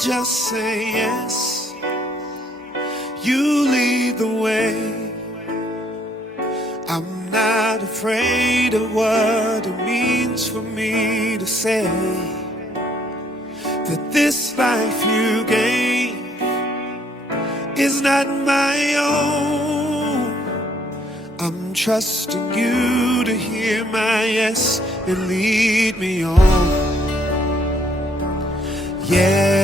just say yes. You lead the way. I'm not afraid of what it means for me to say that this life you gave is not my own. I'm trusting you to hear my yes and lead me on. Yeah.